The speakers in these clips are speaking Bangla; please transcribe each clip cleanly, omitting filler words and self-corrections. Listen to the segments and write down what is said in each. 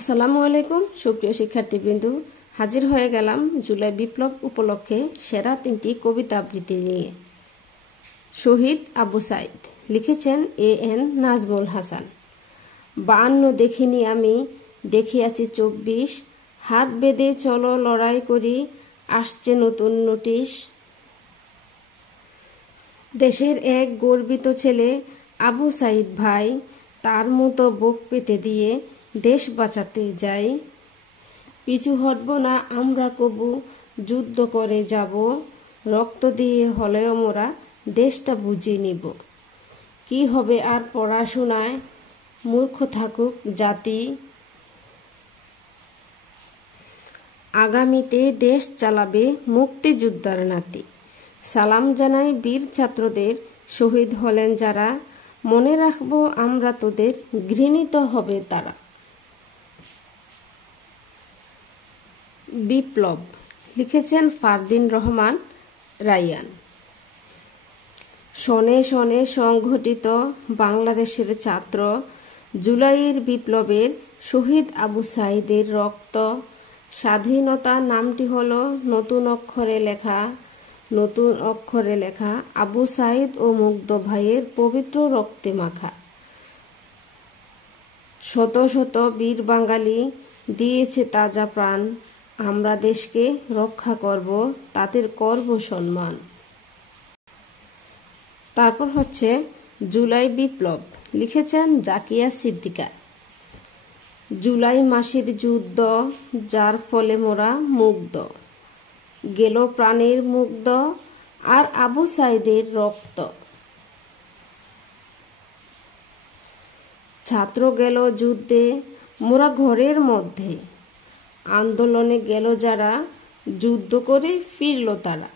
আসসালামু আলাইকুম সুপ্রিয় শিক্ষার্থীবৃন্দ, হাজির হয়ে গেলাম জুলাই বিপ্লব উপলক্ষে সেরা 3টি কবিতা আবৃত্তি নিয়ে। শহীদ আবু সাইদ, লিখেছেন AN নাজমুল হাসান। 52 দেখিনি আমি, দেখিয়াছি 24, হাত বেঁধে চলো লড়াই করি, আসছে নতুন নোটিশ। দেশের এক গর্বিত ছেলে আবু সাইদ ভাই, তার মতো বুক পেতে দিয়ে দেশ বাঁচাতে যাই। পিছু হটব না আমরা কবু, যুদ্ধ করে যাব, রক্ত দিয়ে হলেও মোরা দেশটা বুঝে নিব। কি হবে আর পড়াশোনায়, মূর্খ থাকুক জাতি, আগামীতে দেশ চালাবে মুক্তিযোদ্ধার নাতি। সালাম জানাই বীর ছাত্রদের, শহীদ হলেন যারা, মনে রাখবো আমরা তোদের, ঘৃণিত হবে তারা। বিপ্লব, লিখেছেন ফারদিন রহমান রাইয়ান। শনে শনে সংঘটিত বাংলাদেশের ছাত্র জুলাইয়ের বিপ্লবের শহীদ আবু সাইদের রক্ত, স্বাধীনতা নামটি হলো নতুন অক্ষরে লেখা। নতুন অক্ষরে লেখা আবু সাইদ ও মুগ্ধ ভাইয়ের পবিত্র রক্তে মাখা। শত শত বীর বাঙালি দিয়েছে তাজা প্রাণ, আমরা দেশকে রক্ষা করব, তাদের করব সম্মান। তারপর হচ্ছে জুলাই বিপ্লব, লিখেছেন জাকিয়া সিদ্দিকা। জুলাই মাসের যুদ্ধ, যার ফলে মোরা মুগ্ধ, গেল প্রাণের মুগ্ধ আর আবু সাইদের রক্ত। ছাত্র গেল যুদ্ধে, মোরা ঘরের মধ্যে, আন্দোলনে গেল যারা, যুদ্ধ করে ফিরল তারা।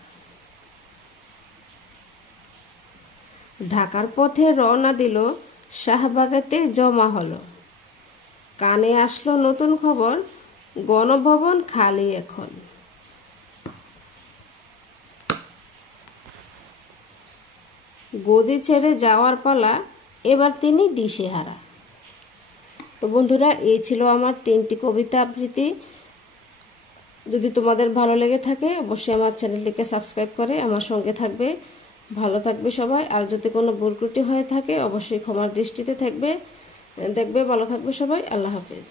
ঢাকার পথে রওনা দিল, শাহবাগেতে জমা হলো, কানে আসলো নতুন খবর, গণভবন খালি এখন। গদি ছেড়ে যাওয়ার পালা, এবার তিনি দিশেহারা। তো বন্ধুরা, এই ছিল আমার 3টি কবিতা আবৃত্তি। যদি তোমাদের ভালো লেগে থাকে অবশ্যই আমার চ্যানেলটিকে সাবস্ক্রাইব করে আমার সঙ্গে থাকবে। ভালো থাকবে সবাই। আর যদি কোনো ভুল ত্রুটি হয়ে থাকে অবশ্যই ক্ষমার দৃষ্টিতে দেখবে। ভালো থাকবে সবাই। আল্লাহ হাফেজ।